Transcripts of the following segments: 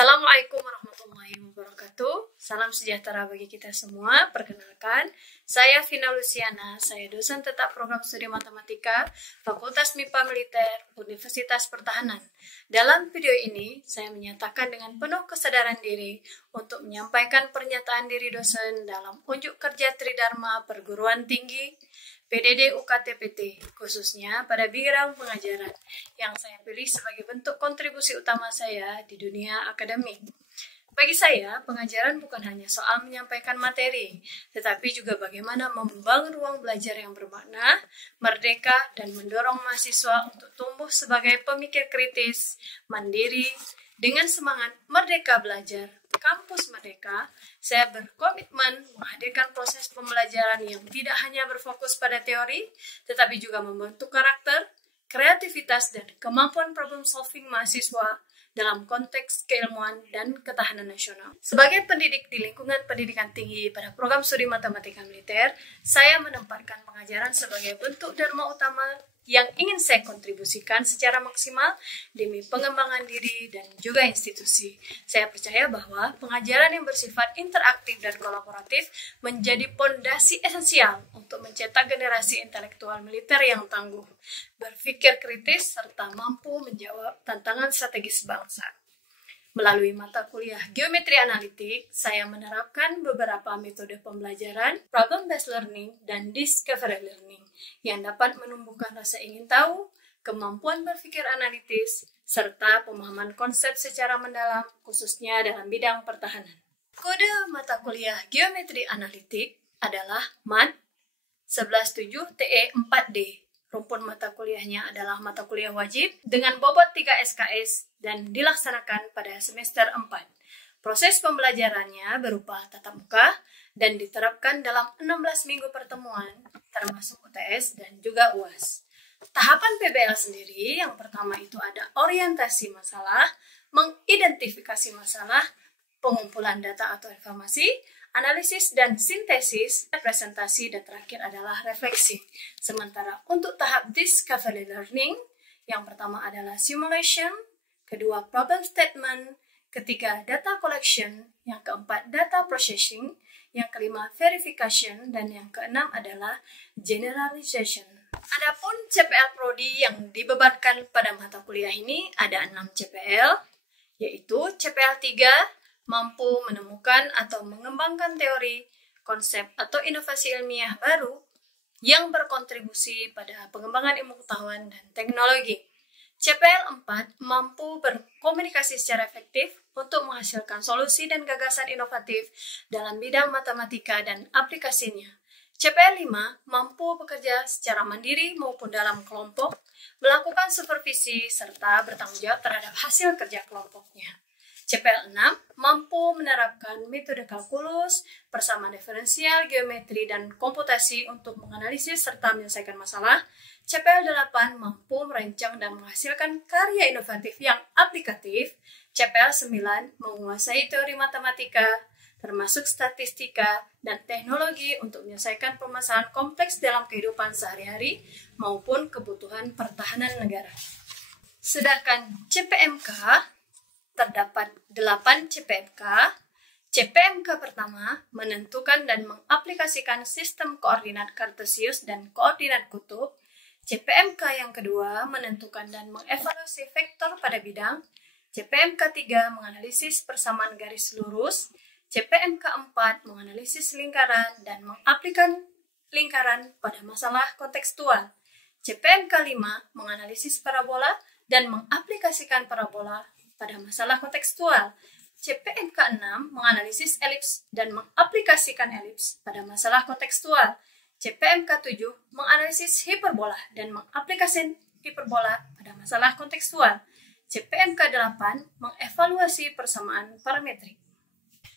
Assalamualaikum warahmatullahi wabarakatuh. Salam sejahtera bagi kita semua. Perkenalkan, saya Vina Luciana. Saya dosen tetap program studi matematika Fakultas MIPA Militer Universitas Pertahanan. Dalam video ini, saya menyatakan dengan penuh kesadaran diri untuk menyampaikan pernyataan diri dosen dalam unjuk kerja Tridharma Perguruan Tinggi PDD UKT-PT, khususnya pada bidang pengajaran, yang saya pilih sebagai bentuk kontribusi utama saya di dunia akademik. Bagi saya, pengajaran bukan hanya soal menyampaikan materi, tetapi juga bagaimana membangun ruang belajar yang bermakna, merdeka, dan mendorong mahasiswa untuk tumbuh sebagai pemikir kritis, mandiri, dengan semangat merdeka belajar. Kampus Merdeka, saya berkomitmen menghadirkan proses pembelajaran yang tidak hanya berfokus pada teori, tetapi juga membentuk karakter, kreativitas, dan kemampuan problem solving mahasiswa dalam konteks keilmuan dan ketahanan nasional. Sebagai pendidik di lingkungan pendidikan tinggi pada program studi matematika militer, saya menempatkan pengajaran sebagai bentuk dharma utama yang ingin saya kontribusikan secara maksimal demi pengembangan diri dan juga institusi. Saya percaya bahwa pengajaran yang bersifat interaktif dan kolaboratif menjadi pondasi esensial untuk mencetak generasi intelektual militer yang tangguh, berpikir kritis, serta mampu menjawab tantangan strategis bangsa. Melalui mata kuliah Geometri Analitik, saya menerapkan beberapa metode pembelajaran, problem-based learning, dan discovery learning, yang dapat menumbuhkan rasa ingin tahu, kemampuan berpikir analitis, serta pemahaman konsep secara mendalam, khususnya dalam bidang pertahanan. Kode mata kuliah Geometri Analitik adalah MAT 117 TE 4D. Rumpun mata kuliahnya adalah mata kuliah wajib dengan bobot 3 SKS dan dilaksanakan pada semester 4. Proses pembelajarannya berupa tatap muka dan diterapkan dalam 16 minggu pertemuan, termasuk UTS dan juga UAS. Tahapan PBL sendiri, yang pertama itu ada orientasi masalah, mengidentifikasi masalah, pengumpulan data atau informasi, analisis dan sintesis, presentasi, dan terakhir adalah refleksi. Sementara untuk tahap discovery learning, yang pertama adalah simulation, kedua problem statement, ketiga data collection, yang keempat data processing, yang kelima verification, dan yang keenam adalah generalization. Adapun CPL Prodi yang dibebankan pada mata kuliah ini ada 6 CPL, yaitu CPL 3, mampu menemukan atau mengembangkan teori, konsep, atau inovasi ilmiah baru yang berkontribusi pada pengembangan ilmu pengetahuan dan teknologi. CPL 4 mampu berkomunikasi secara efektif untuk menghasilkan solusi dan gagasan inovatif dalam bidang matematika dan aplikasinya. CPL 5 mampu bekerja secara mandiri maupun dalam kelompok, melakukan supervisi, serta bertanggung jawab terhadap hasil kerja kelompoknya. CPL 6 mampu menerapkan metode kalkulus, persamaan diferensial, geometri, dan komputasi untuk menganalisis serta menyelesaikan masalah. CPL 8 mampu merancang dan menghasilkan karya inovatif yang aplikatif. CPL 9 menguasai teori matematika, termasuk statistika dan teknologi untuk menyelesaikan permasalahan kompleks dalam kehidupan sehari-hari maupun kebutuhan pertahanan negara. Sedangkan CPMK terdapat 8 CPMK. CPMK pertama menentukan dan mengaplikasikan sistem koordinat kartesius dan koordinat kutub. CPMK yang kedua menentukan dan mengevaluasi vektor pada bidang. CPMK 3 menganalisis persamaan garis lurus. CPMK 4 menganalisis lingkaran dan mengaplikasikan lingkaran pada masalah kontekstual. CPMK 5 menganalisis parabola dan mengaplikasikan parabola pada masalah kontekstual. CPMK 6 menganalisis elips dan mengaplikasikan elips pada masalah kontekstual. CPMK 7 menganalisis hiperbola dan mengaplikasikan hiperbola pada masalah kontekstual. CPMK 8 mengevaluasi persamaan parametrik.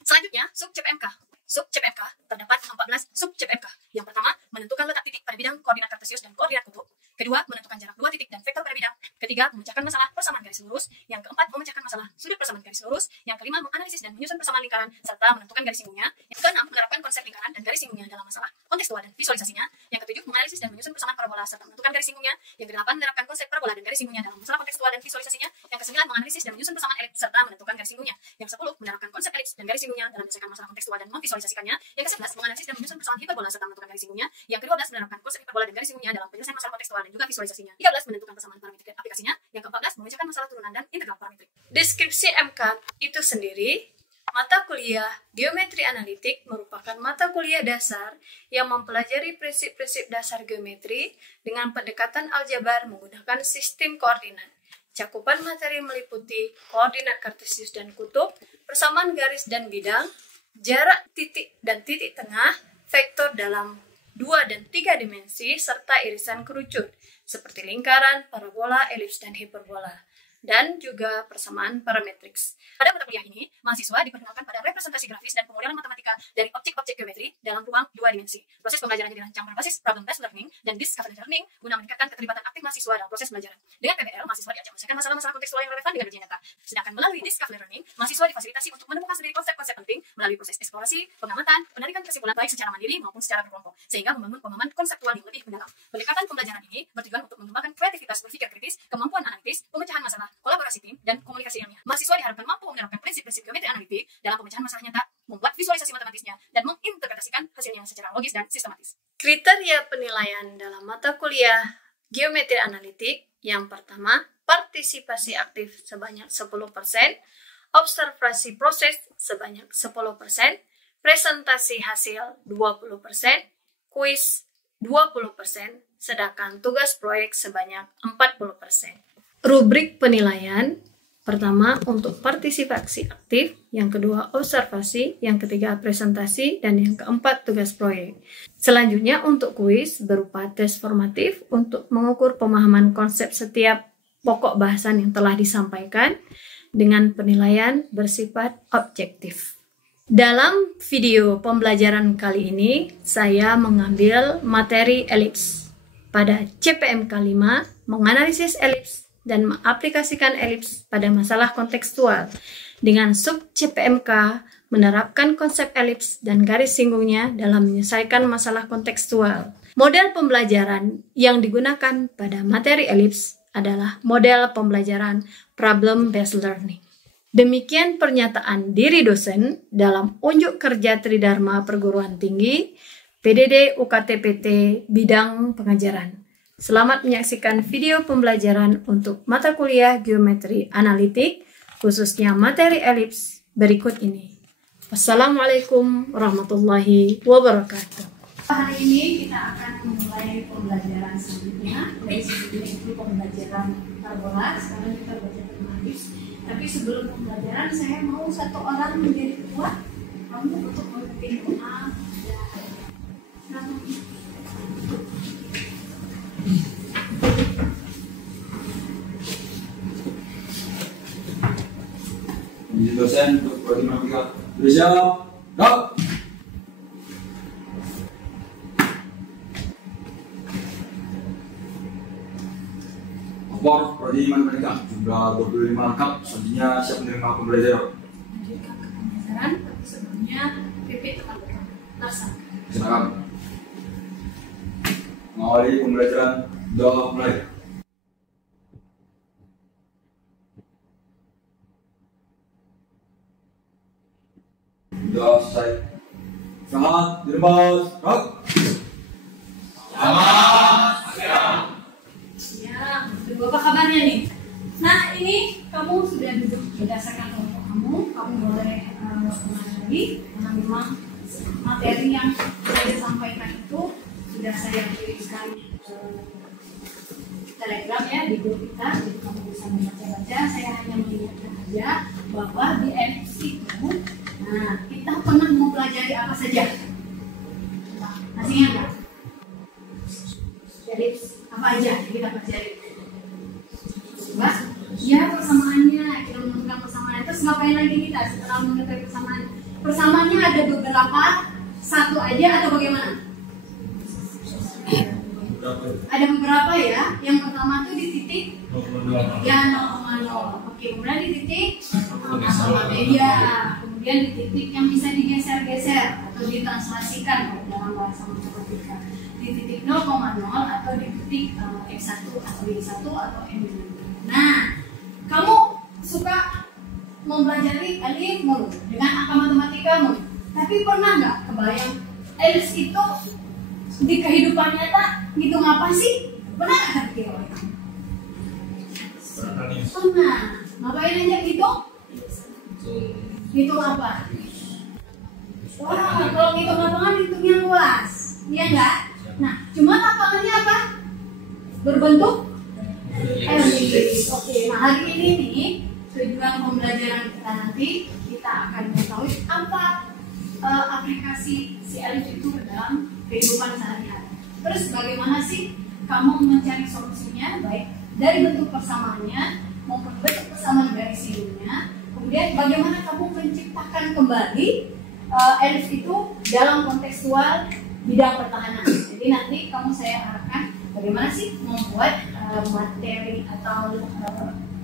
Selanjutnya, sub CPMK. Sub CPMK terdapat 14 sub CPMK. Yang pertama, menentukan letak titik pada bidang koordinat kartesius dan koordinat kutub. Kedua, menentukan jarak 2 titik dan vektor pada bidang. Ketiga, memecahkan masalah persamaan garis lurus. Yang keempat, memecahkan masalah sudut persamaan garis lurus. Yang kelima, menganalisis dan menyusun persamaan lingkaran serta menentukan garis singgungnya. Yang keenam, menerapkan konsep lingkaran dan garis singgungnya dalam masalah kontekstual dan visualisasinya. Yang ketujuh, menganalisis dan dan menyusun persamaan parabola serta menentukan garis singgungnya. Yang ke-8 menerapkan konsep parabola dan garis singgungnya dalam masalah kontekstual dan visualisasinya. Yang ke-9 menganalisis dan menyusun persamaan elips serta menentukan garis singgungnya. Yang ke-10 menerapkan konsep elips dan garis singgungnya dalam menyelesaikan masalah kontekstual dan memvisualisasikannya. Yang ke-11 menganalisis dan menyusun persamaan hiperbola serta menentukan garis singgungnya. Yang ke-12 menerapkan konsep hiperbola dan garis singgungnya dalam penyelesaian masalah kontekstual dan juga visualisasinya. 13 menentukan persamaan parametrik dan aplikasinya. Yang ke-14 mengerjakan masalah turunan dan integral parametrik. Deskripsi MCAT itu sendiri, mata kuliah Geometri Analitik merupakan mata kuliah dasar yang mempelajari prinsip-prinsip dasar geometri dengan pendekatan aljabar menggunakan sistem koordinat. Cakupan materi meliputi koordinat kartesius dan kutub, persamaan garis dan bidang, jarak titik dan titik tengah, vektor dalam 2 dan 3 dimensi, serta irisan kerucut, seperti lingkaran, parabola, elips, dan hiperbola, dan juga persamaan parametriks. Pada mata kuliah ini, mahasiswa diperkenalkan pada representasi grafis dan pemodelan matematika dari objek-objek geometri dalam ruang 2 dimensi. Proses pembelajarannya dirancang berbasis problem-based learning dan discovery learning guna meningkatkan keterlibatan aktif mahasiswa dalam proses pembelajaran. Dengan PBL, mahasiswa diajak menyelesaikan masalah-masalah kontekstual yang relevan dengan ujian nyata. Sedangkan melalui discovery learning, mahasiswa difasilitasi untuk menemukan sendiri konsep-konsep penting melalui proses eksplorasi, pengamatan, penarikan kesimpulan baik secara mandiri maupun secara berkelompok, sehingga membangun pemahaman konseptual yang lebih mendalam. Pendekatan pembelajaran ini bertujuan untuk mengembangkan kreativitas berpikir kritis, kemampuan analitis, pemecahan masalah, kolaborasi tim, dan komunikasi ilmiah. Mahasiswa diharapkan mampu menerapkan prinsip-prinsip geometri analitik dalam pemecahan masalah nyata, membuat visualisasi matematisnya, dan menginterpretasikan hasilnya secara logis dan sistematis. Kriteria penilaian dalam mata kuliah Geometri Analitik yang pertama, partisipasi aktif sebanyak 10%, observasi proses sebanyak 10%, presentasi hasil 20%, kuis 20%, sedangkan tugas proyek sebanyak 40%. Rubrik penilaian, pertama untuk partisipasi aktif, yang kedua observasi, yang ketiga presentasi, dan yang keempat tugas proyek. Selanjutnya untuk kuis berupa tes formatif untuk mengukur pemahaman konsep setiap pokok bahasan yang telah disampaikan dengan penilaian bersifat objektif. Dalam video pembelajaran kali ini, saya mengambil materi elips. Pada CPMK 5, menganalisis elips dan mengaplikasikan elips pada masalah kontekstual. Dengan sub CPMK, menerapkan konsep elips dan garis singgungnya dalam menyelesaikan masalah kontekstual. Model pembelajaran yang digunakan pada materi elips adalah model pembelajaran problem-based learning. Demikian pernyataan diri dosen dalam unjuk kerja Tridharma Perguruan Tinggi, PDD UKT-PT Bidang Pengajaran. Selamat menyaksikan video pembelajaran untuk mata kuliah Geometri Analitik, khususnya materi elips berikut ini. Wassalamualaikum warahmatullahi wabarakatuh. Hari ini kita akan memulai pembelajaran selanjutnya, yaitu pembelajaran parabola. Sekarang kita belajar tentang elips. Tapi sebelum pembelajaran, saya mau satu orang menjadi ketua. Kamu untuk memimpin doa. Menjadi dosen untuk prodi matematika. Bersiap, gerak. Rapor prodi matematika jumlah 25 lengkap. Selanjutnya siap menerima pembelajaran. Lanjutkan ke pembelajaran, tapi sebelumnya PP tekan laksanakan. Silakan. Mengawali pembelajaran, doa mulai. Sudah selesai. Selamat direbas. Gerak. Selamat siang. Ya, apa kabarnya nih? Nah, ini kamu sudah duduk berdasarkan kelompok kamu. Kamu boleh ulang lagi karena memang materi yang saya sampaikan itu sudah saya kirimkan Telegram ya di grup kita, jadi kamu bisa membaca-baca. Saya hanya mengingatkan aja bahwa di MC itu, nah kita pernah mempelajari apa saja? Masih ingat nggak? Jadi apa aja yang kita pelajari? Coba, ya persamaannya, kita menemukan persamaan. Terus ngapain lagi kita setelah mengetahui persamaan? Persamaannya ada beberapa, satu aja atau bagaimana? Ada beberapa ya. Yang pertama tuh di titik ya 0,0. Oke, kemudian di titik ya, kemudian di titik yang bisa digeser-geser atau ditranslasikan dalam bahasa matematika. di titik 0,0 atau di titik X1 atau Y1 atau M1. Nah, kamu suka mempelajari alif mulu dengan angka matematika mulu, tapi pernah nggak kebayang elif itu di kehidupan nyata ngitung apa sih? Pernah nggak kira kamu? Pernah. Ngapain aja hitung? Hitung apa? Wah, kalau ngitung lapangan hitungnya luas, iya nggak? Nah, cuma lapangannya apa? Berbentuk elipse. Oke, nah hari ini nih tujuan pembelajaran kita nanti kita akan mengetahui apa aplikasi si elipse itu ke dalam kehidupan sehari-hari. Terus bagaimana sih kamu mencari solusinya, baik dari bentuk persamaannya maupun bentuk persamaan dari sininya. Kemudian bagaimana kamu menciptakan kembali elipse itu dalam kontekstual bidang pertahanan. Jadi nanti kamu saya arahkan bagaimana sih membuat materi atau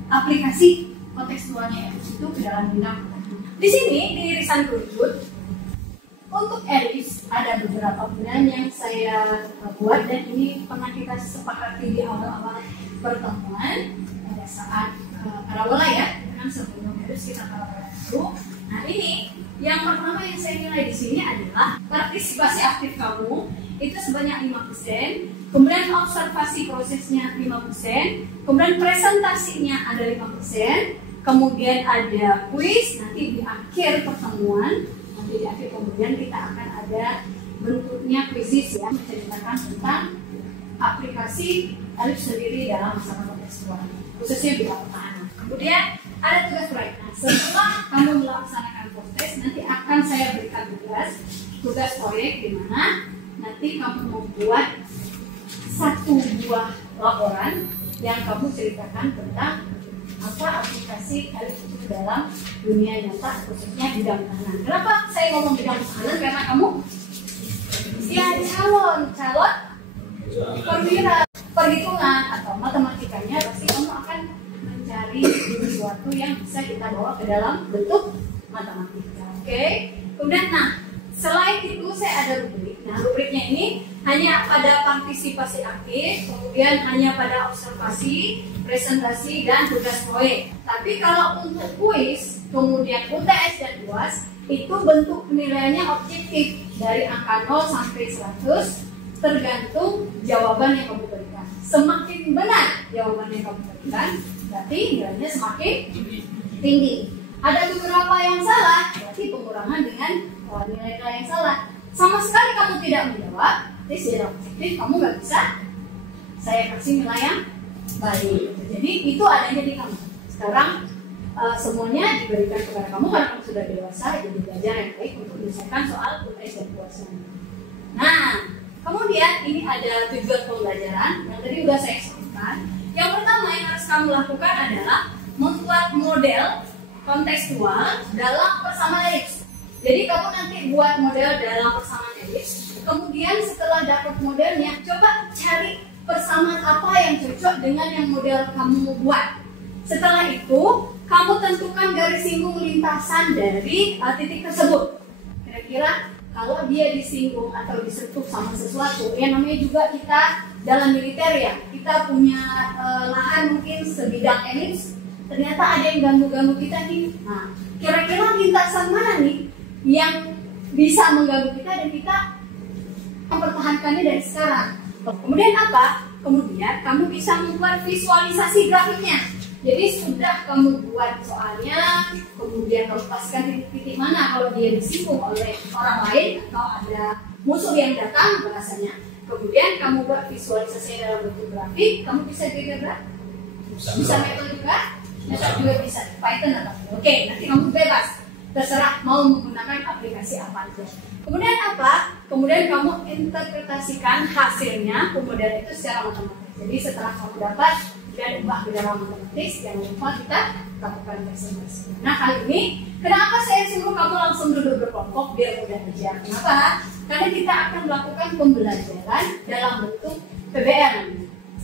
aplikasi kontekstualnya elipse itu ke dalam bidang pertahanan. Di sini di irisan berikut untuk elipse ada beberapa gunaan yang saya buat dan ini pernah kita sepakati di awal-awal pertemuan pada saat parabola ya, kan sebelum elipse kita parabola dulu. Nah ini yang pertama yang saya nilai di sini adalah partisipasi aktif kamu itu sebanyak 5%, kemudian observasi prosesnya 5%, kemudian presentasinya ada 5%, kemudian ada kuis nanti di akhir pertemuan. Di akhir kemudian kita akan ada bentuknya kuisis ya, menceritakan tentang aplikasi elipse sendiri dalam masalah kontekstual, khususnya bidang pertahanan. Kemudian ada tugas proyek. Nah, setelah kamu melaksanakan proses, nanti akan saya berikan tugas proyek di mana nanti kamu membuat satu buah laporan yang kamu ceritakan tentang apa aplikasi elipse itu dalam dunia nyata, khususnya bidang pertahanan. Kenapa saya ngomong bidang pertahanan? Karena kamu ya calon perwira perhitungan atau matematikanya pasti kamu akan mencari sesuatu yang bisa kita bawa ke dalam bentuk matematika. Oke? Kemudian selain itu saya ada rubrik. Nah, rubriknya ini hanya pada partisipasi aktif, kemudian hanya pada observasi, presentasi, dan tugas proyek. Tapi kalau untuk kuis, kemudian UTS dan UAS, itu bentuk penilaiannya objektif dari angka 0 sampai 100 tergantung jawaban yang kamu berikan. Semakin benar jawaban yang kamu berikan, berarti nilainya semakin tinggi. Ada beberapa yang salah, berarti pengurangan dengan nilai-nilai yang salah. Sama sekali kamu tidak menjawab, jadi secara objektif kamu nggak bisa saya kasih nilai yang baik. Jadi itu adanya di kamu. Sekarang semuanya diberikan kepada kamu karena kamu sudah dewasa, jadi belajar yang baik untuk menyelesaikan soal UTS dan UAS. Nah, kemudian ini ada tujuan pembelajaran yang tadi sudah saya sebutkan. Yang pertama yang harus kamu lakukan adalah membuat model kontekstual dalam persamaan elipse. Jadi kamu nanti buat model dalam persamaan elipse. Kemudian setelah dapat modelnya, coba cari persamaan apa yang cocok dengan yang model kamu buat. Setelah itu, kamu tentukan garis singgung lintasan dari titik tersebut. Kira-kira kalau dia disinggung atau disentuh sama sesuatu, ya namanya juga kita dalam militer ya, kita punya lahan mungkin sebidang elipse, ternyata ada yang ganggu-ganggu kita nih. Nah, kira-kira lintasan mana nih yang bisa mengganggu kita dan kita mempertahankannya dari sekarang. Kemudian apa? Kemudian kamu bisa membuat visualisasi grafiknya. Jadi sudah kamu buat soalnya, kemudian kamu pastikan titik-titik mana kalau dia disinggung oleh orang lain atau ada musuh yang datang bahasanya. Kemudian kamu buat visualisasi dalam bentuk grafik. Kamu bisa juga bisa metode juga, metode juga bisa Python atau oke, nanti kamu bebas. Terserah mau menggunakan aplikasi apa aja. Kemudian apa? Kemudian kamu interpretasikan hasilnya ke model itu secara matematis. Jadi setelah kamu dapat dan ubah ke dalam matematis, jangan lupa kita lakukan presentasi. Nah kali ini, kenapa saya suruh kamu langsung duduk berkelompok biar mudah aja? Kenapa? Karena kita akan melakukan pembelajaran dalam bentuk PBL,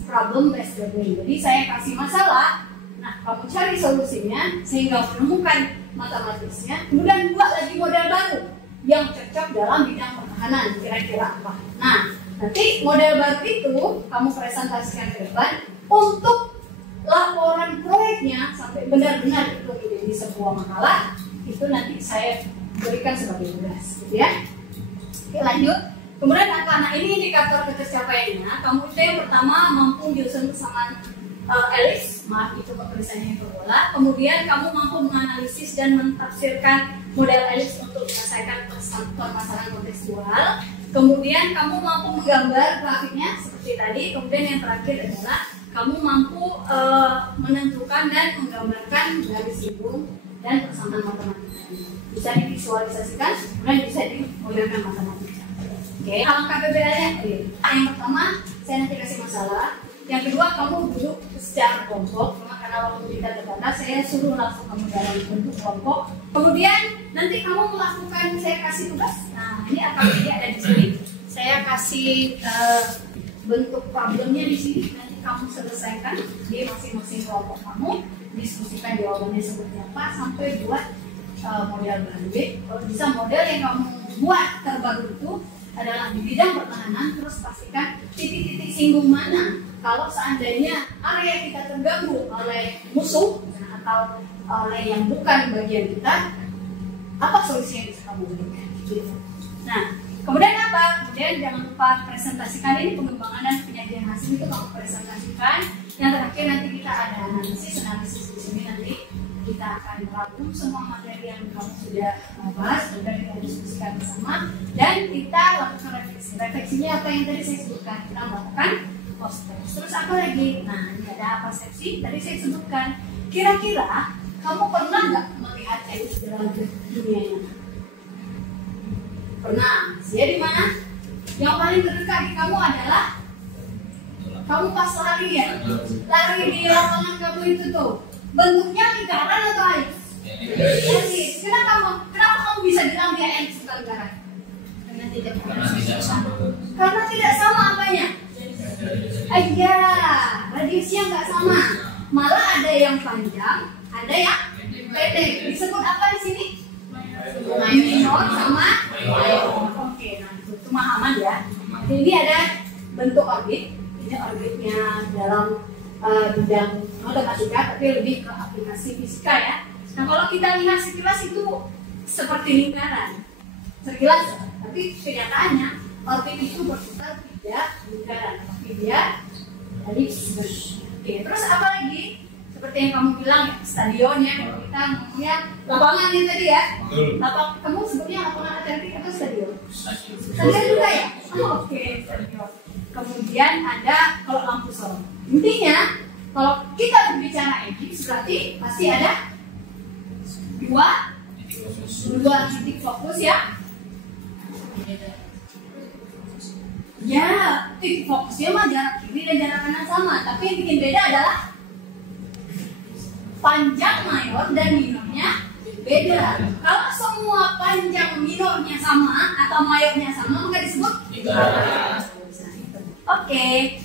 problem based learning. Jadi saya kasih masalah, nah kamu cari solusinya sehingga menemukan matematisnya, kemudian buat lagi model baru yang cocok dalam bidang pertahanan, kira-kira apa. Nah, nanti model baru itu kamu presentasikan ke depan untuk laporan proyeknya sampai benar-benar itu menjadi sebuah makalah, itu nanti saya berikan sebagai tugas, gitu ya. Oke, lanjut. Kemudian nah ini indikator ketercapaiannya. Kamu itu yang pertama mampu menyusun kesamaan elips, maaf itu tulisannya hiperbola. Kemudian kamu mampu menganalisis dan mentafsirkan model elips untuk menyelesaikan permasalahan kontekstual. Kemudian kamu mampu menggambar grafiknya seperti tadi. Kemudian yang terakhir adalah kamu mampu menentukan dan menggambarkan garis lingkung dan persamaan matematika. Bisa divisualisasikan, kemudian bisa dimodelkan matematika. Oke, alangkah perbedaannya. Yang pertama, saya nanti kasih masalah. Yang kedua, kamu duduk secara kelompok. Karena waktu kita terbatas, saya suruh langsung kamu dalam bentuk kelompok. Kemudian nanti kamu melakukan, saya kasih tugas. Nah, ini aktivitas ada di sini. Saya kasih bentuk problemnya di sini. Nanti kamu selesaikan di masing-masing kelompok kamu. Diskusikan jawabannya seperti apa sampai buat model baru. Kalau bisa model yang kamu buat terbaru itu adalah di bidang pertahanan, terus pastikan titik-titik singgung mana kalau seandainya area kita terganggu oleh musuh atau oleh yang bukan bagian kita, apa solusi yang bisa kamu berikan gitu. Nah, kemudian apa? Kemudian jangan lupa presentasikan ini pengembangan dan penyajian hasil itu kamu presentasikan. Yang terakhir nanti kita ada analisis di sini nanti kita akan merangkum semua materi yang kamu sudah bahas, sudah kita diskusikan bersama, dan kita lakukan refleksi. Refleksinya apa yang tadi saya sebutkan, kita melakukan poster. Terus apa lagi? Nah, ini ada persepsi. Tadi saya sebutkan. Kira-kira kamu pernah nggak melihat Elips dalam dunia nyata? Pernah. Dia di mana? Yang paling terdekat di kamu adalah kamu pas lari ya, lari di lapangan kamu itu tuh. Bentuknya lingkaran atau elips? Elips. Kenapa kamu bisa bilang dia elips bukan lingkaran? Karena tidak sama apanya? Iya, radiusnya nggak sama. Malah ada yang panjang, ada yang pendek. Disebut apa di sini? Minor sama mayor. Oke, nah itu pemahaman ya. Jadi ada bentuk orbit. Ini orbitnya dalam bidang matematika, tapi lebih ke aplikasi fisika ya. Nah, kalau kita lihat sekilas itu seperti lingkaran, sekilas, tapi kenyataannya orbit itu berputar tidak lingkaran, tapi dia elips. Oke, terus apa lagi? Seperti yang kamu bilang ya, stadion ya, kalau kita ngomongnya lapangan ini tadi ya. Kamu sebutnya lapangan atletik atau stadion? Stadion juga ya? Oh, oke, stadion. Kemudian ada kalau lampu sorot. Intinya kalau kita berbicara elips berarti pasti ada dua titik fokus ya. Ya, titik fokusnya mah jarak kiri dan jarak kanan sama, tapi yang bikin beda adalah panjang mayor dan minornya beda. Kalau semua panjang minornya sama atau mayornya sama maka disebut lingkaran. Oke.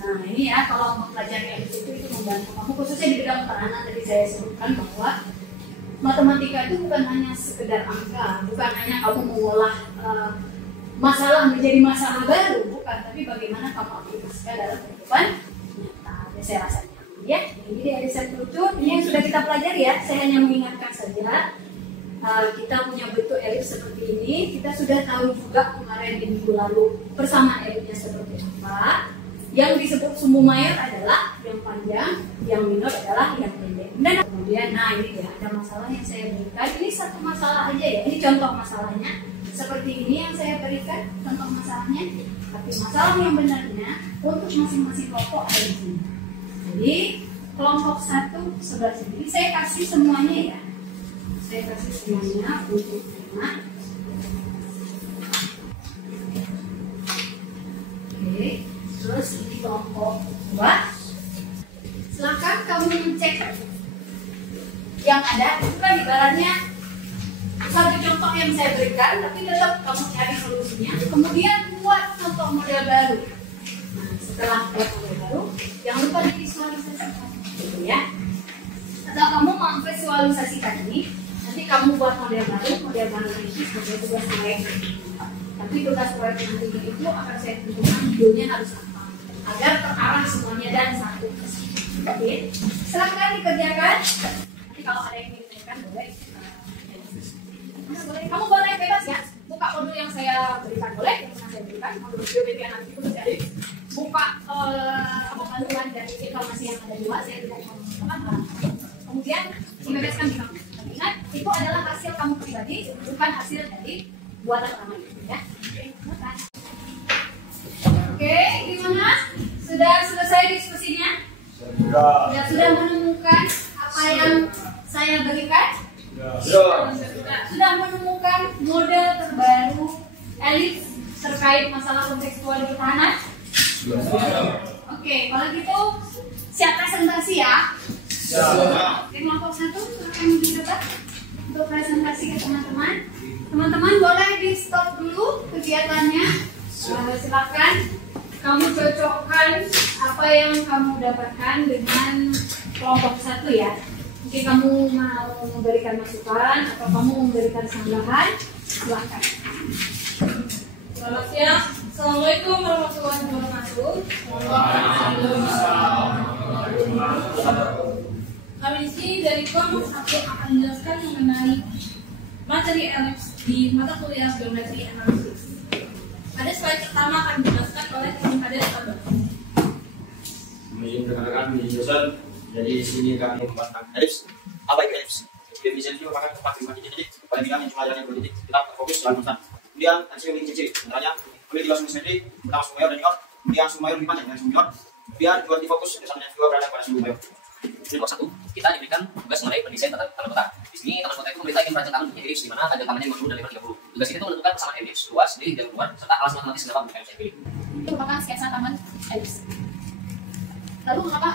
Nah ini ya, kalau mempelajari elips itu membantu kamu khususnya di bidang pertahanan. Tadi saya sebutkan bahwa matematika itu bukan hanya sekedar angka, bukan hanya kamu mengolah masalah menjadi masalah baru, bukan, tapi bagaimana kamu aplikasikan dalam kehidupan nyata. Saya rasa nyaman ya. Jadi ada set lucu ini yang sudah kita pelajari ya. Saya hanya mengingatkan saja. Kita punya bentuk elips seperti ini. Kita sudah tahu juga kemarin di minggu lalu persamaan elipsnya seperti apa. Yang disebut sumbu mayor adalah yang panjang, yang minor adalah yang pendek. Dan kemudian, nah ini ya ada masalah yang saya berikan. Ini satu masalah aja ya. Ini contoh masalahnya. Seperti ini yang saya berikan contoh masalahnya. Tapi masalah yang benarnya untuk masing-masing kelompok ada di sini. Jadi kelompok 1 sebelah sini saya kasih semuanya ya. Saya kasih semuanya untuk tema. Oke, terus ini kelompok 2. Silakan kamu mencek yang ada. Itu kan ibaratnya satu contoh yang saya berikan, tapi tetap kamu cari solusinya. Kemudian buat contoh model baru. Nah, setelah buat model baru, jangan lupa divisualisasikan, gitu ya. Atau kamu memvisualisasikan ini. Nanti kamu buat model baru ini sebagai tugas lain. Tapi tugas proyek nantinya itu akan saya tentukan judulnya harus apa, agar terarah semuanya dan satu. Oke, silakan dikerjakan. Nanti kalau ada yang dikerjakan boleh. Kamu boleh bebas ya. Buka modul yang saya berikan boleh, yang pernah saya berikan modul biometri analitik itu jadi buka panduan dari informasi yang ada dua, saya tidak mau. Kemudian dibebaskan di kamu. Ingat, itu adalah hasil kamu pribadi, bukan hasil dari buatan orang lain, ya. Oke, gimana? Sudah selesai diskusinya? Sudah menemukan apa yang saya berikan? Sudah menemukan model terbaru elips terkait masalah kontekstual di pertahanan? Oke, kalau gitu siap presentasi ya? Oke, kelompok 1 akan dicoba untuk presentasi ke teman-teman. Teman-teman boleh di stop dulu kegiatannya. Silakan kamu cocokkan apa yang kamu dapatkan dengan kelompok 1 ya. Mungkin kamu mau memberikan masukan atau kamu memberikan tambahan, silakan. Selamat siang. Assalamualaikum warahmatullahi wabarakatuh. Kami di sini dari kelompok 1 akan menjelaskan mengenai materi elips di mata kuliah geometri analitik. Pada slide pertama akan dijelaskan oleh teman Kader Abah. Rekan-rekan di dosen, jadi di sini kami membahas elips. Apa itu elips? Definisi itu merupakan tempat titik pada bidang yang cuma jalan yang bertitik. Kita fokus dalam urusan. Kemudian elips memiliki ciri, misalnya memiliki 3 sumbu simetri, pertama sumbu mayor dan minor. Kemudian sumbu mayor lebih panjang dari sumbu minor. Kemudian dua titik fokus, misalnya juga berada pada sumbu mayor. Di kelompok 1 kita diberikan tugas mengenai pendesain taman kota. Di sini taman kota itu pemerintah ingin merancang taman bentuknya elips di mana tajam tamannya 50 dan lebar 30. Tugas ini itu menentukan persamaan elips, luas, di jalur luar, serta alas matematis berapa bentuk elips yang dipilih. Itu merupakan sketsa taman elips. Lalu mengapa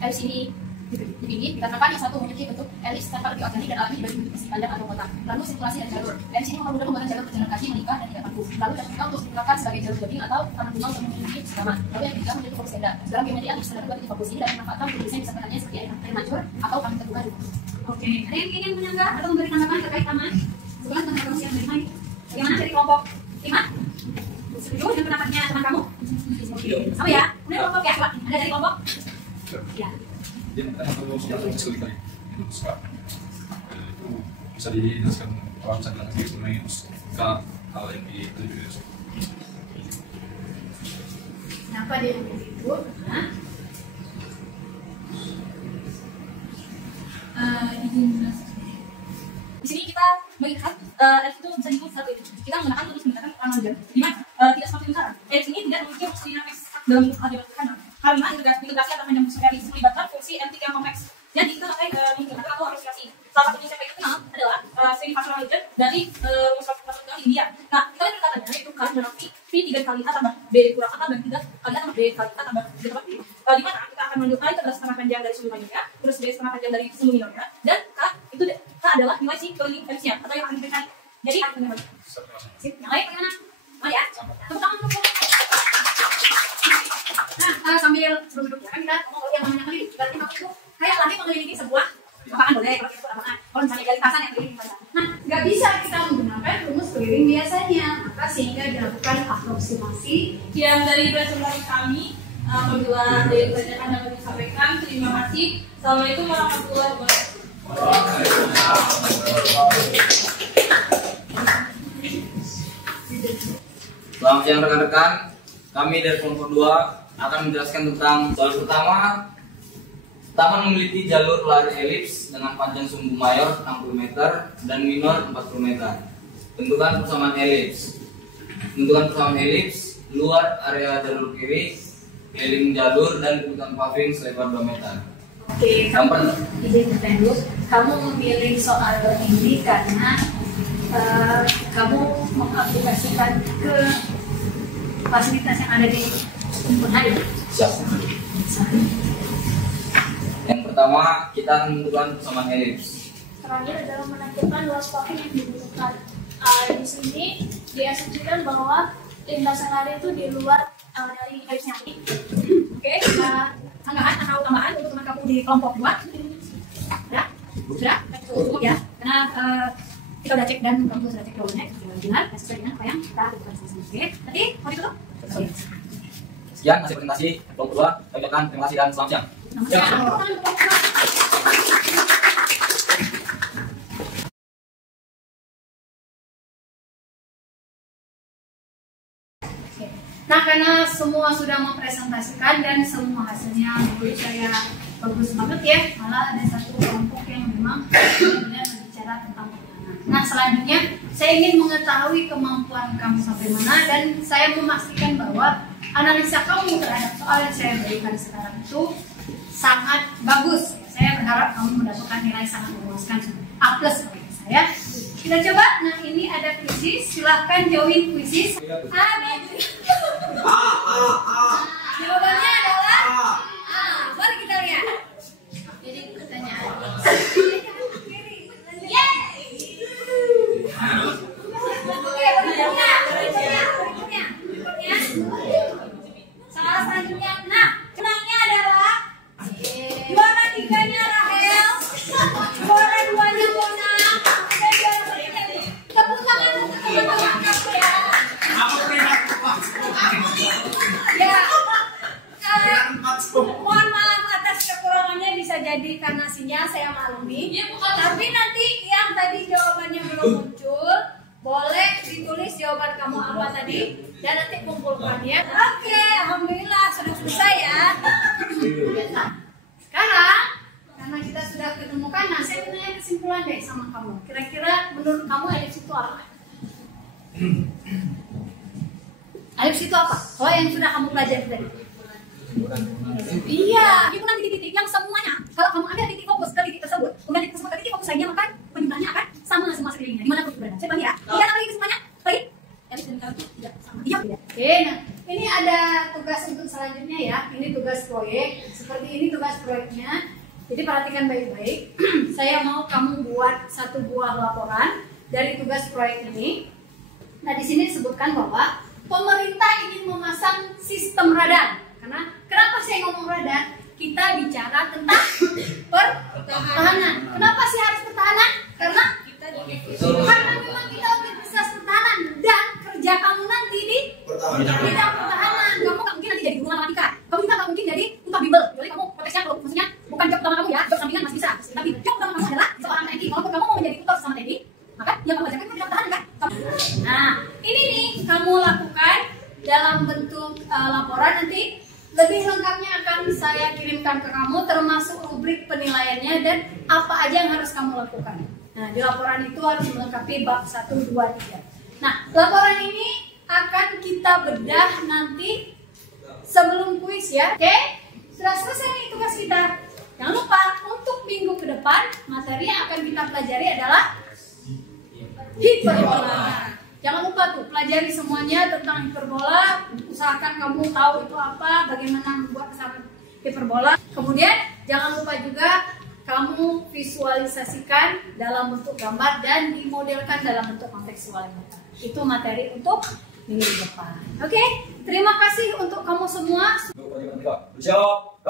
elips ini dipilih? Dikarenakan yang satu memiliki bentuk elips tanpa lebih organik dan alami dibanding bentuk persegi panjang atau kotak. Lalu sirkulasi dan jalur. Elips ini mempermudah pembuatan jalur berjalan kaki melingkar dan tidak kaku. Lalu dapat untuk digunakan sebagai jalur jogging atau taman bunga untuk memiliki segaman. Lalu yang ketiga menjadi fokus tenda. Dalam geometri elips terdapat dua titik fokus ini dan dimanfaatkan untuk desain misalnya seperti air mancur atau kami terbuka juga. Oke, ada yang ingin menyanggah atau memberi tanggapan terkait taman? Sebenarnya teman-teman yang bermain. Bagaimana dari kelompok 5? Setuju dengan pendapatnya teman kamu? Sama ya? Kemudian kelompok ya, ada dari kelompok? Ya. Bisa dijelaskan kalau misalnya lagi sebenarnya ke hal yang dituju. Kenapa dia memilih itu? Di sini kita melihat elips itu bisa dibuat satu ini. Kita menggunakan untuk menggunakan remaja, di mana tidak seperti misalnya elips ini tidak memiliki fungsi yang eksak dalam aljabar tekanan karena integrasi antara panjang fungsi elips melibatkan fungsi NT yang kompleks. Jadi kita pakai menggunakan atau aplikasi. Salah satu yang saya kenal adalah seri Pascal Legend dari Universitas India. Nah, kita lihat perkataannya itu kan berarti V 3 kali A tambah B kurang A tambah 3 kali A tambah B kali A tambah B tambah B. Di mana kita akan menunjukkan itu adalah setengah panjang dari sumbu mayornya, terus B setengah panjang dari sumbu minornya, dan K itu K adalah nilai si keliling elipsnya atau yang akan diberikan. Jadi akan bagaimana? Sip, yang lain bagaimana? Mari ya, tepuk tangan untuk. Nah, sambil sebelum duduk ya kan kita ngomong yang namanya keliling. Berarti maksud itu kayak lagi mengelilingi sebuah apaan boleh kalau itu apaan. Kalau misalnya dari tasan yang keliling misalnya. Nah, nggak bisa kita menggunakan rumus keliling biasanya, maka sehingga dilakukan aproksimasi. Sekian dari presentasi kami. Apabila ada yang pertanyaan dapat disampaikan, terima kasih. Assalamualaikum warahmatullahi wabarakatuh. Selamat siang rekan-rekan. Kami dari kelompok 2 akan menjelaskan tentang soal pertama. Taman memiliki jalur lari elips dengan panjang sumbu mayor 60 meter dan minor 40 meter. Tentukan persamaan elips. Tentukan persamaan elips, luar area jalur kiri, keliling jalur dan kebutuhan paving selebar 2 meter. Oke, kamu izin dulu. Kamu memilih soal ini karena kamu mengaplikasikan ke fasilitas yang ada di Unhai. Siap. Yang pertama, kita akan menentukan persamaan elips. Terakhir adalah menentukan luas paving yang dibutuhkan. Di sini diasumsikan bahwa lintasan lari itu di luar dari elipsnya. Oke, tanggapan atau tambahan untuk teman kamu di kelompok 2? Ya? Sudah? Cukup ya? Karena kita udah cek dan kamu sudah cek jawabannya original sesuai dengan apa yang kita lakukan sama-sama. Oke, nanti mau ditutup? Sekian hasil presentasi kelompok 2. Kami ucapkan terima kasih dan selamat siang. Nah, karena semua sudah mempresentasikan dan semua hasilnya menurut saya bagus banget ya, malah ada satu kelompok yang memang benar-benar berbicara tentang pertahanan. Nah, selanjutnya saya ingin mengetahui kemampuan kamu sampai mana dan saya memastikan bahwa analisa kamu terhadap soal yang saya berikan sekarang itu sangat bagus. Saya berharap kamu mendapatkan nilai sangat memuaskan, A+ bagi saya. Kita coba. Nah, ini ada kuisis. Silahkan join kuisis. Jawabannya adalah A. Mari kita lihat. Jadi pertanyaan. Berikutnya. Soal selanjutnya. Nah, menangnya adalah juara 3-nya Rahel, juara 2-nya Mona, dan juara 3-nya Lee. Tepuk tangan untuk teman-teman kamu ya. Mohon maaf atas kekurangannya, bisa jadi karena sinyal, saya maklumi. Tapi nanti yang tadi jawabannya belum muncul, boleh ditulis jawaban kamu apa tadi dan nanti kumpulkannya. Oke, alhamdulillah sudah selesai ya. Sekarang karena kita sudah ketemukan, nah saya menanya kesimpulan deh sama kamu. Kira-kira menurut kamu elips itu apa? Elips itu apa? Kalau yang sudah kamu pelajari tadi. Iya, himpunan titik-titik yang semuanya. Kalau kamu ambil titik fokus ke titik tersebut, kemudian titik tersebut ke titik fokus lainnya, maka penjumlahnya akan sama semua sekelilingnya. Dimana pun berada. Saya bagi ya. Iya, lagi kesimpulannya. Baik. Elips dan kalau tidak sama. Iya. Oke, nah ini ada tugas untuk selanjutnya ya. Ini tugas proyek. Seperti ini tugas proyeknya. Jadi perhatikan baik-baik. Saya mau kamu buat satu buah laporan dari tugas proyek ini. Nah, di sini disebutkan bahwa pemerintah ingin memasang sistem radar. Karena kenapa saya ngomong radar? Kita bicara tentang pertahanan. Kenapa sih harus pertahanan? Karena memang kita universitas pertahanan dan kerja kamu nanti di bidang pertahanan. Kamu nggak mungkin nanti jadi guru matematika. Kamu juga nggak mungkin jadi tukang bimbel. Jadi kamu konteksnya kalau maksudnya bukan job utama kamu ya, job sampingan masih bisa. Tapi job utama kamu adalah seorang TNI. Walaupun kamu mau menjadi tutor sama TNI, maka yang kamu ajarkan itu tidak pertahanan kan? Nah, ini nih kamu lakukan dalam bentuk laporan nanti. Lebih lengkapnya akan saya kirimkan ke kamu, termasuk rubrik penilaiannya dan apa aja yang harus kamu lakukan. Nah, di laporan itu harus melengkapi bab 1, 2, 3. Nah, laporan ini akan kita bedah nanti sebelum kuis ya. Oke? Sudah selesai nih tugas kita. Jangan lupa, untuk minggu ke depan, materi yang akan kita pelajari adalah hiperbola. Jangan lupa tuh, pelajari semuanya tentang hiperbola. Usahakan kamu tahu itu apa, bagaimana membuat kesalahan hiperbola. Kemudian, jangan lupa juga kamu visualisasikan dalam bentuk gambar dan dimodelkan dalam bentuk kontekstual. Itu materi untuk minggu depan. Oke, terima kasih untuk kamu semua. Siap,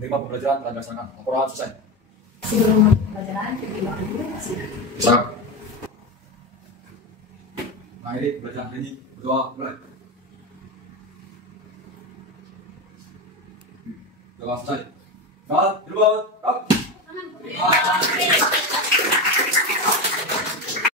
menerima pembelajaran telah dilaksanakan. Laporan selesai. Sebelum pelajaran, terima kasih. Siap. Nah, ini pelajaran hari ini. Berdoa, mulai. Doa selesai. Nah, berdoa,